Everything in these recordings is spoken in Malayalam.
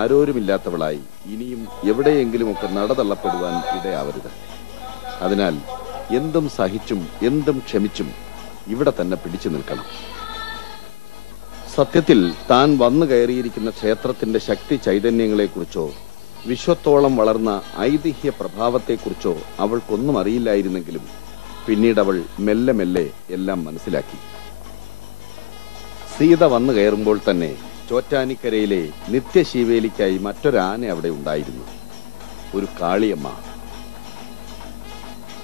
ആരോരുമില്ലാത്തവളായി ഇനിയും എവിടെയെങ്കിലുമൊക്കെ നടതള്ളപ്പെടുവാൻ ഇടയാവരുത്. അതിനാൽ എന്തും സഹിച്ചും എന്തും ക്ഷമിച്ചും ഇവിടെ തന്നെ പിടിച്ചു നിൽക്കണം. സത്യത്തിൽ താൻ വന്നു കയറിയിരിക്കുന്ന ക്ഷേത്രത്തിന്റെ ശക്തി ചൈതന്യങ്ങളെക്കുറിച്ചോ വിശ്വത്തോളം വളർന്ന ഐതിഹ്യ പ്രഭാവത്തെക്കുറിച്ചോ അവൾക്കൊന്നും അറിയില്ലായിരുന്നെങ്കിലും പിന്നീട് അവൾ മെല്ലെ മെല്ലെ എല്ലാം മനസ്സിലാക്കി. സീത വന്നു കയറുമ്പോൾ തന്നെ ചോറ്റാനിക്കരയിലെ നിത്യശീവേലിക്കായി മറ്റൊരാന അവിടെ ഉണ്ടായിരുന്നു, ഒരു കാളിയമ്മ.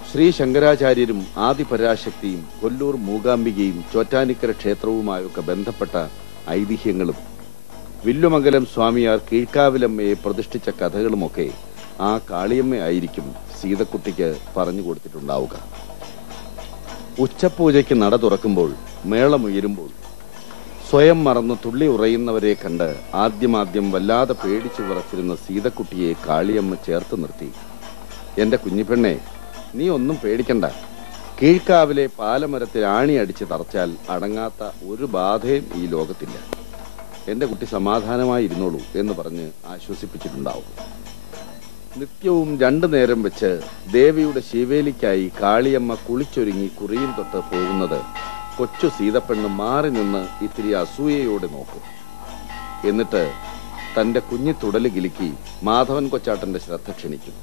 ശ്രീ ശങ്കരാചാര്യരും ആദിപരാശക്തിയും കൊല്ലൂർ മൂകാംബികയും ചോറ്റാനിക്കര ക്ഷേത്രവുമായൊക്കെ ബന്ധപ്പെട്ട ഐതിഹ്യങ്ങളും വില്ലുമംഗലം സ്വാമിയാർ കീഴ്ക്കാവിലമ്മയെ പ്രതിഷ്ഠിച്ച കഥകളുമൊക്കെ ആ കാളിയമ്മയായിരിക്കും സീതക്കുട്ടിക്ക് പറഞ്ഞു കൊടുത്തിട്ടുണ്ടാവുക. ഉച്ചപൂജയ്ക്ക് നട തുറക്കുമ്പോൾ, മേളമുയരുമ്പോൾ സ്വയം മറന്ന് തുള്ളി ഉറയുന്നവരെ കണ്ട് ആദ്യമാദ്യം വല്ലാതെ പേടിച്ചു വിറച്ചിരുന്ന സീതക്കുട്ടിയെ കാളിയമ്മ ചേർത്ത് നിർത്തി. എന്റെ കുഞ്ഞിപ്പെണ്ണെ, നീ ഒന്നും പേടിക്കണ്ട. കീഴ്ക്കാവിലെ പാലമരത്തിൽ ആണി അടിച്ച് തറച്ചാൽ അടങ്ങാത്ത ഒരു ബാധയും ഈ ലോകത്തില്ല. എന്റെ കുട്ടി സമാധാനമായിരുന്നോളൂ എന്ന് പറഞ്ഞ് ആശ്വസിപ്പിച്ചിട്ടുണ്ടാവും. നിത്യവും 2 നേരം വെച്ച് ദേവിയുടെ ശിവേലിക്കായി കാളിയമ്മ കുളിച്ചൊരുങ്ങി കുറിയും തൊട്ട് പോകുന്നത് കൊച്ചു സീതപ്പെണ്ണ് മാറി നിന്ന് ഇത്തിരി അസൂയയോടെ നോക്കും. എന്നിട്ട് തന്റെ കുഞ്ഞി തുടല് കിലുക്കി മാധവൻ കൊച്ചാട്ടന്റെ ശ്രദ്ധ ക്ഷണിക്കും.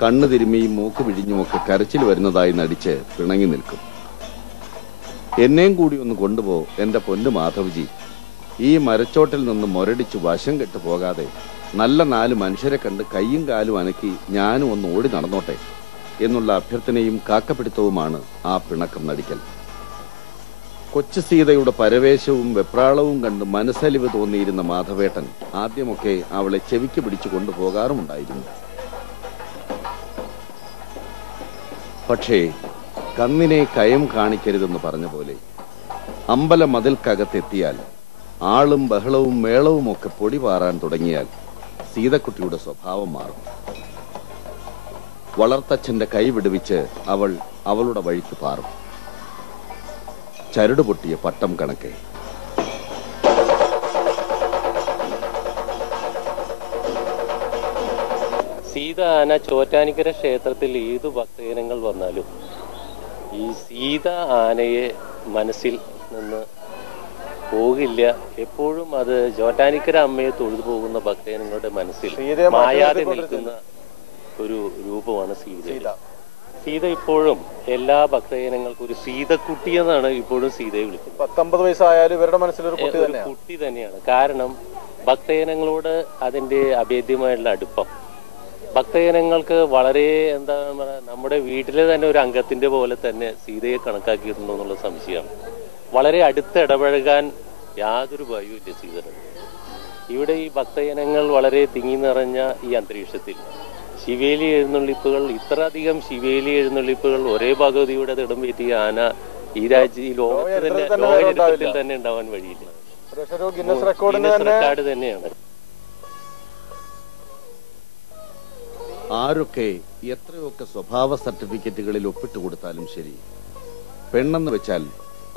കണ്ണു തിരുമ്മിയും മൂക്ക് പിഴിഞ്ഞുമൊക്കെ കരച്ചിൽ വരുന്നതായി നടിച്ച് പിണങ്ങി നിൽക്കും. എന്നെയും കൂടി ഒന്ന് കൊണ്ടുപോ എന്റെ പൊന്നു മാധവജി. ഈ മരച്ചോട്ടിൽ നിന്ന് മൊരടിച്ചു വശം കെട്ടു പോകാതെ നല്ല 4 മനുഷ്യരെ കണ്ട് കൈയും കാലും അനക്കി ഞാനും ഒന്ന് ഓടി നടന്നോട്ടെ എന്നുള്ള അഭ്യർത്ഥനയും കാക്കപ്പിടുത്തവുമാണ് ആ പിണക്കം നടിക്കൽ. കൊച്ചു സീതയുടെ പരവേശവും വെപ്രാളവും കണ്ട് മനസ്സലിവ് തോന്നിയിരുന്ന മാധവേട്ടൻ ആദ്യമൊക്കെ അവളെ ചെവിക്ക് പിടിച്ചു കൊണ്ടുപോകാറുമുണ്ടായിരുന്നു. പക്ഷേ കന്നിനെ കയം കാണിക്കരുതെന്ന് പറഞ്ഞ പോലെ അമ്പല മതിൽക്കകത്തെത്തിയാൽ ആളും ബഹളവും മേളവും ഒക്കെ പൊടി പാറാൻ തുടങ്ങിയാൽ സീതക്കുട്ടിയുടെ സ്വഭാവം മാറും. വളർത്തച്ഛന്റെ കൈ വിടുവിച്ച് അവൾ അവളുടെ വഴിക്ക് പാറും. ചരടുപൊട്ടിയ പട്ടം കണക്കെ. സീത ആന ചോറ്റാനിക്കര ക്ഷേത്രത്തിൽ ഏതു ഭക്തജനങ്ങൾ വന്നാലും ഈ സീത ആനയെ മനസ്സിൽ നിന്ന് പോകില്ല. എപ്പോഴും അത് ചോറ്റാനിക്കര അമ്മയെ തൊഴുതു പോകുന്ന ഭക്തജനങ്ങളുടെ മനസ്സിൽ മായാതെ നിൽക്കുന്ന ഒരു രൂപമാണ് സീത. സീത ഇപ്പോഴും എല്ലാ ഭക്തജനങ്ങൾക്കും ഒരു സീതക്കുട്ടി എന്നാണ് ഇപ്പോഴും സീതയെ വിളിക്കുന്നത്. 19 വയസ്സായാലും ഇവരുടെ മനസ്സിലൊരു കുട്ടി തന്നെയാണ്. കാരണം ഭക്തജനങ്ങളോട് അതിന്റെ അഭേദ്യമായിട്ടുള്ള അടുപ്പം ഭക്തജനങ്ങൾക്ക് വളരെ എന്താ പറയുക, നമ്മുടെ വീട്ടിലെ തന്നെ ഒരു അംഗത്തിന്റെ പോലെ തന്നെ സീതയെ കണക്കാക്കിയിട്ടുണ്ടോ എന്നുള്ള സംശയമാണ്. വളരെ അടുത്ത് ഇടപഴകാൻ യാതൊരു ഭയവുമില്ല സീതന്. ഇവിടെ ഈ ഭക്തജനങ്ങൾ വളരെ തിങ്ങി നിറഞ്ഞ ഈ അന്തരീക്ഷത്തിൽ ശിവേലി എഴുന്നള്ളിപ്പുകൾ, ഇത്രയധികം ശിവേലി എഴുന്നള്ളിപ്പുകൾ ഒരേ ഭഗവതിയുടെ തിടം പറ്റിയ ആന ഈ ലോകചരിത്രത്തിൽ തന്നെ ഉണ്ടാവാൻ വഴിയില്ല. ഗിന്നസ് റെക്കോർഡ് തന്നെയാണ്. ആരൊക്കെ എത്രയൊക്കെ സ്വഭാവ സർട്ടിഫിക്കറ്റുകളിൽ ഒപ്പിട്ട് കൊടുത്താലും ശരി, പെണ്ണെന്ന് വെച്ചാൽ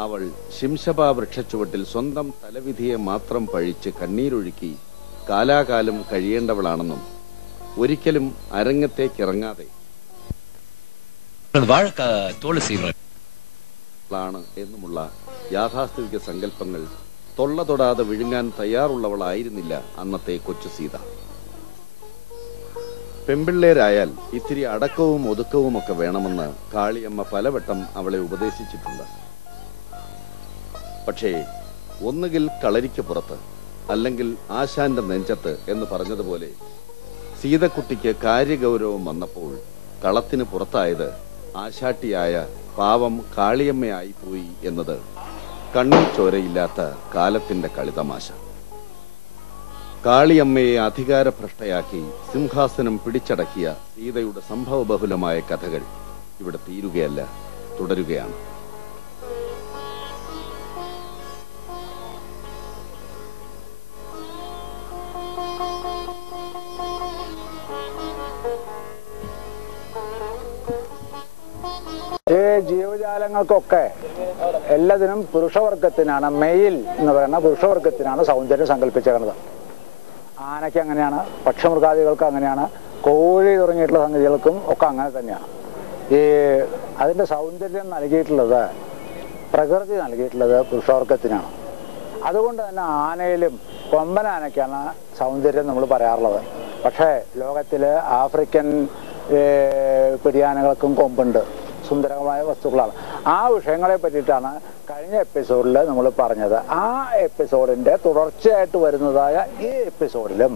അവൾ ശിംശബ വൃക്ഷച്ചുവട്ടിൽ സ്വന്തം തലവിധിയെ മാത്രം പഴിച്ച് കണ്ണീരൊഴുക്കി കാലാകാലം കഴിയേണ്ടവളാണെന്നും ഒരിക്കലും അരങ്ങത്തേക്കിറങ്ങാതെ എന്നുമുള്ള യാഥാസ്ഥിതിക സങ്കല്പങ്ങൾ തൊള്ള തൊടാതെ വിഴുങ്ങാൻ തയ്യാറുള്ളവളായിരുന്നില്ല അന്നത്തെ കൊച്ചു സീത. പെമ്പിള്ളേരായാൽ ഇത്തിരി അടക്കവും ഒതുക്കവുമൊക്കെ വേണമെന്ന് കാളിയമ്മ പലവട്ടം അവളെ ഉപദേശിച്ചിട്ടുണ്ട്. പക്ഷേ ഒന്നുകിൽ കളരിക്ക് പുറത്ത്, അല്ലെങ്കിൽ ആശാന്റെ നെഞ്ചത്ത് എന്ന് പറഞ്ഞതുപോലെ സീതക്കുട്ടിക്ക് കാര്യഗൗരവം വന്നപ്പോൾ കളത്തിന് പുറത്തായത് ആശാട്ടിയായ പാവം കാളിയമ്മയായി പോയി എന്നത് കണ്ണിൽ ചോരയില്ലാത്ത കാലത്തിന്റെ കളിതമാശ. കാളിയമ്മയെ അധികാരഭ്രഷ്ടയാക്കി സിംഹാസനം പിടിച്ചടക്കിയ സീതയുടെ സംഭവബഹുലമായ കഥകൾ ഇവിടെ തീരുകയല്ല, തുടരുകയാണ്. ജീവജാലങ്ങൾക്കൊക്കെ എല്ലാത്തിനും പുരുഷവർഗത്തിനാണ്, മെയിൽ എന്ന് പറയുന്ന പുരുഷവർഗത്തിനാണ് സൗന്ദര്യം സങ്കല്പിച്ചേക്കുന്നത്. ആന ആനയ്ക്ക് അങ്ങനെയാണ്, പക്ഷിമൃഗാദികൾക്ക് അങ്ങനെയാണ്, കോഴി തുടങ്ങിയിട്ടുള്ള സംഗതികൾക്കും ഒക്കെ അങ്ങനെ തന്നെയാണ്. ഈ അതിൻ്റെ സൗന്ദര്യം നൽകിയിട്ടുള്ളത് പ്രകൃതി നൽകിയിട്ടുള്ളത് പുരുഷവർഗത്തിനാണ്. അതുകൊണ്ട് തന്നെ ആനയിലും കൊമ്പനാനയ്ക്കാണ് സൗന്ദര്യം നമ്മൾ പറയാറുള്ളത്. പക്ഷേ ലോകത്തിൽ ആഫ്രിക്കൻ പിടിയാനകൾക്കും കൊമ്പുണ്ട്, സുന്ദരമായ വസ്തുക്കളാണ്. ആ വിഷയങ്ങളെ പറ്റിയിട്ടാണ് കഴിഞ്ഞ എപ്പിസോഡിൽ നമ്മൾ പറഞ്ഞത്. ആ എപ്പിസോഡിൻ്റെ തുടർച്ചയായിട്ട് വരുന്നതായ ഈ എപ്പിസോഡിലും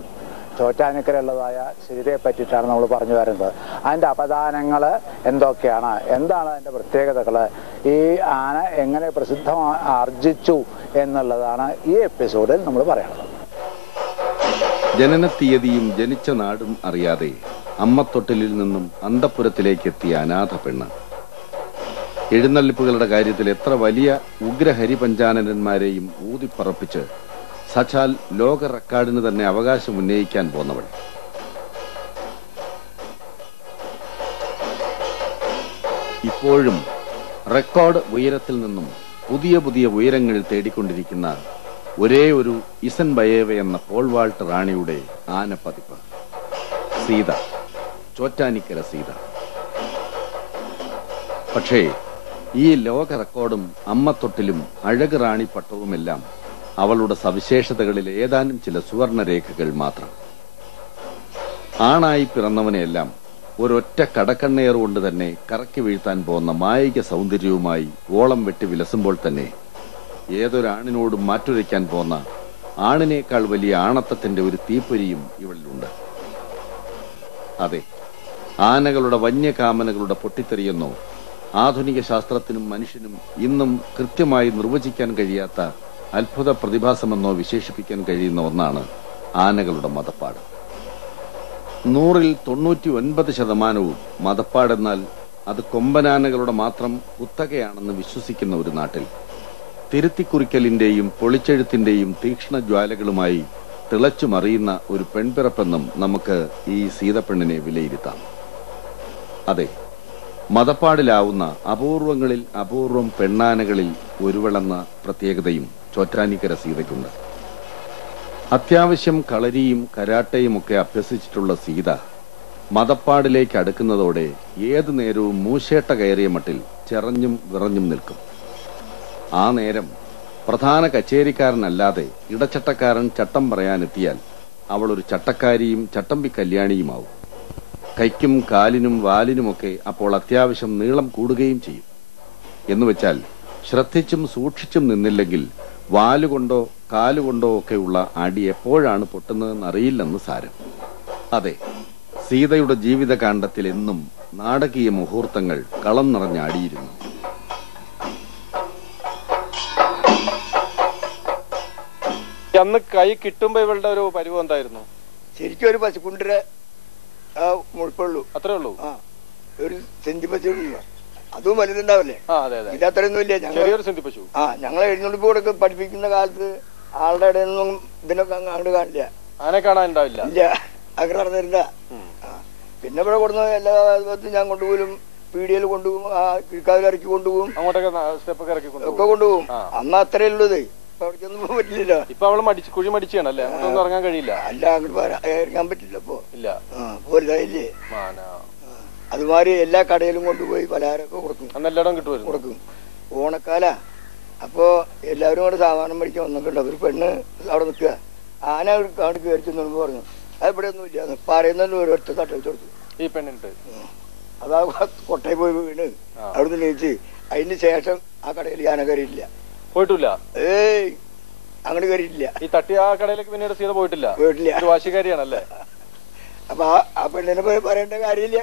ചോറ്റാനിക്കരയുള്ളതായ സീതയെ പറ്റിയിട്ടാണ് നമ്മൾ പറഞ്ഞു വരുന്നത്. അതിൻ്റെ അപദാനങ്ങൾ എന്തൊക്കെയാണ്, എന്താണ് അതിൻ്റെ പ്രത്യേകതകൾ, ഈ ആന എങ്ങനെ പ്രസിദ്ധം ആർജിച്ചു എന്നുള്ളതാണ് ഈ എപ്പിസോഡിൽ നമ്മൾ പറയുന്നത്. ജനനത്തീയതിയും ജനിച്ച നാടും അറിയാതെ അമ്മത്തൊട്ടിലിൽ നിന്നും അന്തഃപുരത്തിലേക്ക് എത്തിയ അനാഥ പെണ്ണ്. എഴുന്നള്ളിപ്പുകളുടെ കാര്യത്തിൽ എത്ര വലിയ ഉഗ്രഹരിപഞ്ചാനന്മാരെയും ഊതിപ്പറപ്പിച്ച് സച്ചാൽ ലോക റെക്കോർഡിന് തന്നെ അവകാശം ഉന്നയിക്കാൻ പോന്നവൾ. ഇപ്പോഴും റെക്കോർഡ് ഉയരത്തിൽ നിന്നും പുതിയ പുതിയ ഉയരങ്ങൾ തേടിക്കൊണ്ടിരിക്കുന്ന ഒരേ ഒരു ഇസൻ ബയേവ എന്ന പോൾവാൾട്ട് റാണിയുടെ ആനപ്പതിപ്പ് സീത, ചോറ്റാനിക്കര സീത. പക്ഷേ ഈ ലോക റെക്കോർഡും അമ്മത്തൊട്ടിലും അഴക് റാണി പട്ടവുമെല്ലാം അവളുടെ സവിശേഷതകളിൽ ഏതാനും ചില സുവർണരേഖകൾ മാത്രം. ആണായി പിറന്നവനെയെല്ലാം ഒരൊറ്റ കടക്കണ്ണേർ കൊണ്ട് തന്നെ കറക്കി വീഴ്ത്താൻ പോകുന്ന മായിക സൗന്ദര്യവുമായി ഓളം വെട്ടി വിലസുമ്പോൾ തന്നെ ഏതൊരാണിനോടും മാറ്റുരയ്ക്കാൻ പോന്ന ആണിനേക്കാൾ വലിയ ആണത്തത്തിന്റെ ഒരു തീപ്പൊരിയും ഇവളിലുണ്ട്. അതെ, ആനകളുടെ വന്യകാമനകളുടെ പൊട്ടിത്തെറിയെന്നോ ആധുനിക ശാസ്ത്രത്തിനും മനുഷ്യനും ഇന്നും കൃത്യമായി നിർവചിക്കാൻ കഴിയാത്ത അത്ഭുത പ്രതിഭാസമെന്നോ വിശേഷിപ്പിക്കാൻ കഴിയുന്ന ഒന്നാണ് ആനകളുടെ മദപ്പാട്. 100ൽ 99% മദപ്പാടെന്നാൽ അത് കൊമ്പനാനകളുടെ മാത്രം കുത്തകയാണെന്ന് വിശ്വസിക്കുന്ന ഒരു നാട്ടിൽ തിരുത്തിക്കുറിക്കലിന്റെയും പൊളിച്ചെഴുത്തിന്റെയും തീക്ഷ്ണ ജ്വാലകളുമായി തിളച്ചു മറിയുന്ന ഒരു പെൺപിറപ്പെന്നും നമുക്ക് ഈ സീതപ്പെണ്ണിനെ വിലയിരുത്താം. അതെ, മദപ്പാടിലാവുന്ന അപൂർവങ്ങളിൽ അപൂർവം പെണ്ണാനകളിൽ ഒരുവളെന്ന പ്രത്യേകതയും ചോറ്റാനിക്കര സീതയ്ക്കുണ്ട്. അത്യാവശ്യം കളരിയും കരാട്ടയും ഒക്കെ അഭ്യസിച്ചിട്ടുള്ള സീത മദപ്പാടിലേക്ക് അടുക്കുന്നതോടെ ഏതു നേരവും മൂശേട്ട കയറിയ മട്ടിൽ ചെറഞ്ഞും വിറഞ്ഞും നിൽക്കും. ആ നേരം പ്രധാന കച്ചേരിക്കാരനല്ലാതെ ഇടച്ചട്ടക്കാരൻ ചട്ടം പറയാനെത്തിയാൽ അവൾ ഒരു ചട്ടക്കാരിയും ചട്ടമ്പി കല്യാണിയുമാവും. കൈക്കും കാലിനും വാലിനുമൊക്കെ അപ്പോൾ അത്യാവശ്യം നീളം കൂടുകയും ചെയ്യും. എന്നുവെച്ചാൽ ശ്രദ്ധിച്ചും സൂക്ഷിച്ചും നിന്നില്ലെങ്കിൽ വാലുകൊണ്ടോ കാലുകൊണ്ടോ ഒക്കെയുള്ള അടി എപ്പോഴാണ് പൊട്ടുന്നതെന്ന് അറിയില്ലെന്ന് സാരം. അതെ, സീതയുടെ ജീവിതകാണ്ഡത്തിൽ എന്നും നാടകീയ മുഹൂർത്തങ്ങൾ കളം നിറഞ്ഞാടിയിരുന്നു. അന്ന് കൈ കിട്ടുമ്പോ ഇവളുടെ ഒരു പരിവം എന്തായിരുന്നു? ശരിക്കും ഒരു പശുക്കുണ്ടിര മുഴുപ്പുള്ളൂ, അത്രേ ഉള്ളൂ. ഒരു സെന്റി പശു, അതും വലുതുണ്ടാവില്ലേ, ഇതത്രയൊന്നും ഇല്ല. ഞങ്ങളെ എഴുന്നള്ളിപ്പ് കൊടുക്കെ പഠിപ്പിക്കുന്ന കാലത്ത് ആളുടെ ഇടയിൽ നിന്നും ഇതിനൊക്കെ അങ്ങോട്ട് കാണില്ല, ആനെ കാണാൻ ഉണ്ടാവില്ല, ഇല്ല, അങ്ങനെ നടന്നിരുന്ന. പിന്നെ ഇവിടെ കൊടുന്ന എല്ലാ ഭാഗത്തും ഞാൻ കൊണ്ടുപോലും പീഡിയയിൽ കൊണ്ടുപോകും, ആ കിഴക്കാവിൽ ഇറക്കി കൊണ്ടുപോകും, ഒക്കെ കൊണ്ടുപോകും. അന്ന് അത്രേ ഉള്ളത്. അവിടേക്കൊന്നും പോകാൻ പറ്റില്ലല്ലോ. ഇപ്പൊ അവള് കുഴി മടിച്ചാണല്ലേ, അങ്ങോട്ടൊന്നും ഇറങ്ങാൻ കഴിയില്ല. അല്ല, അങ്ങോട്ട് ഇറങ്ങാൻ പറ്റില്ല ഇപ്പൊ, ഇല്ല, പോരുതായില്ലേ. അതുമാതിരി എല്ലാ കടയിലും കൊണ്ടുപോയി പലഹാരമൊക്കെ കൊടുക്കും, എല്ലായിടവും കിട്ടും, കൊടുക്കും. ഓണക്കാല അപ്പോ എല്ലാവരും കൂടെ സാമാനം മേടിക്കാൻ വന്നിട്ടുണ്ട്. ഒരു പെണ്ണ് അവിടെ നിൽക്കുക, ആന അവിടെ കയറിച്ചെന്നു പറഞ്ഞു. അത് ഇവിടെ ഒന്നും ഇല്ല, പറയുന്നതിന് ഓരോരുത്തർ തട്ട വെച്ച് കൊടുത്തു ഈ പെണ്ണിട്ട്. അതാ കൊട്ടയിൽ പോയി വീണ് അവിടുന്ന് നീച്ച്. അതിന് ശേഷം ആ കടയിൽ ആന കയറിയില്ല, പോയിട്ടില്ല. ഏയ്, അങ്ങോട്ട് കയറിയിട്ടില്ല. ഈ തട്ടി ആ കടയിലേക്ക് പിന്നീട് സീത പോയിട്ടില്ല, പോയിട്ടില്ല. ഒരു വാശിക്കാരിയാണല്ലേ. അപ്പൊ ആ പെണ്ണിനെ പോയി പറയേണ്ട കാര്യമില്ല.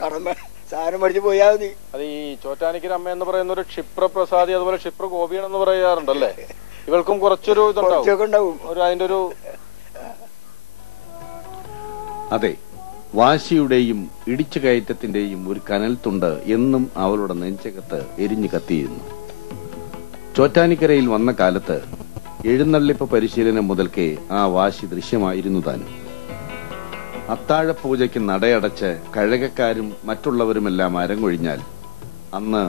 കടമ സാധനം മേടിച്ച് പോയാൽ മതി. അത് ഈ ചോറ്റാനിക്കര അമ്മ എന്ന് പറയുന്ന ഒരു ക്ഷിപ്രപ്രസാദി, അതുപോലെ ക്ഷിപ്ര ഗോപിയാണെന്ന് പറയാറുണ്ടല്ലേ. ഇവൾക്കും കുറച്ചൊരു ഇതുണ്ടാവും, അതിന്റെ ഒരു. അതെ, വാശിയുടെയും ഇടിച്ചു കയറ്റത്തിന്റെയും ഒരു കനൽത്തുണ്ട് എന്നും അവളുടെ നെഞ്ചകത്ത് എരിഞ്ഞു കത്തിയിരുന്നു. ചോറ്റാനിക്കരയിൽ വന്ന കാലത്ത് എഴുന്നള്ളിപ്പ് പരിശീലനം മുതൽക്കേ ആ വാശി ദൃശ്യമായിരുന്നു താനും. അത്താഴപൂജയ്ക്ക് നടയടച്ച് കഴകക്കാരും മറ്റുള്ളവരുമെല്ലാം അരങ്ങൊഴിഞ്ഞാൽ അന്ന്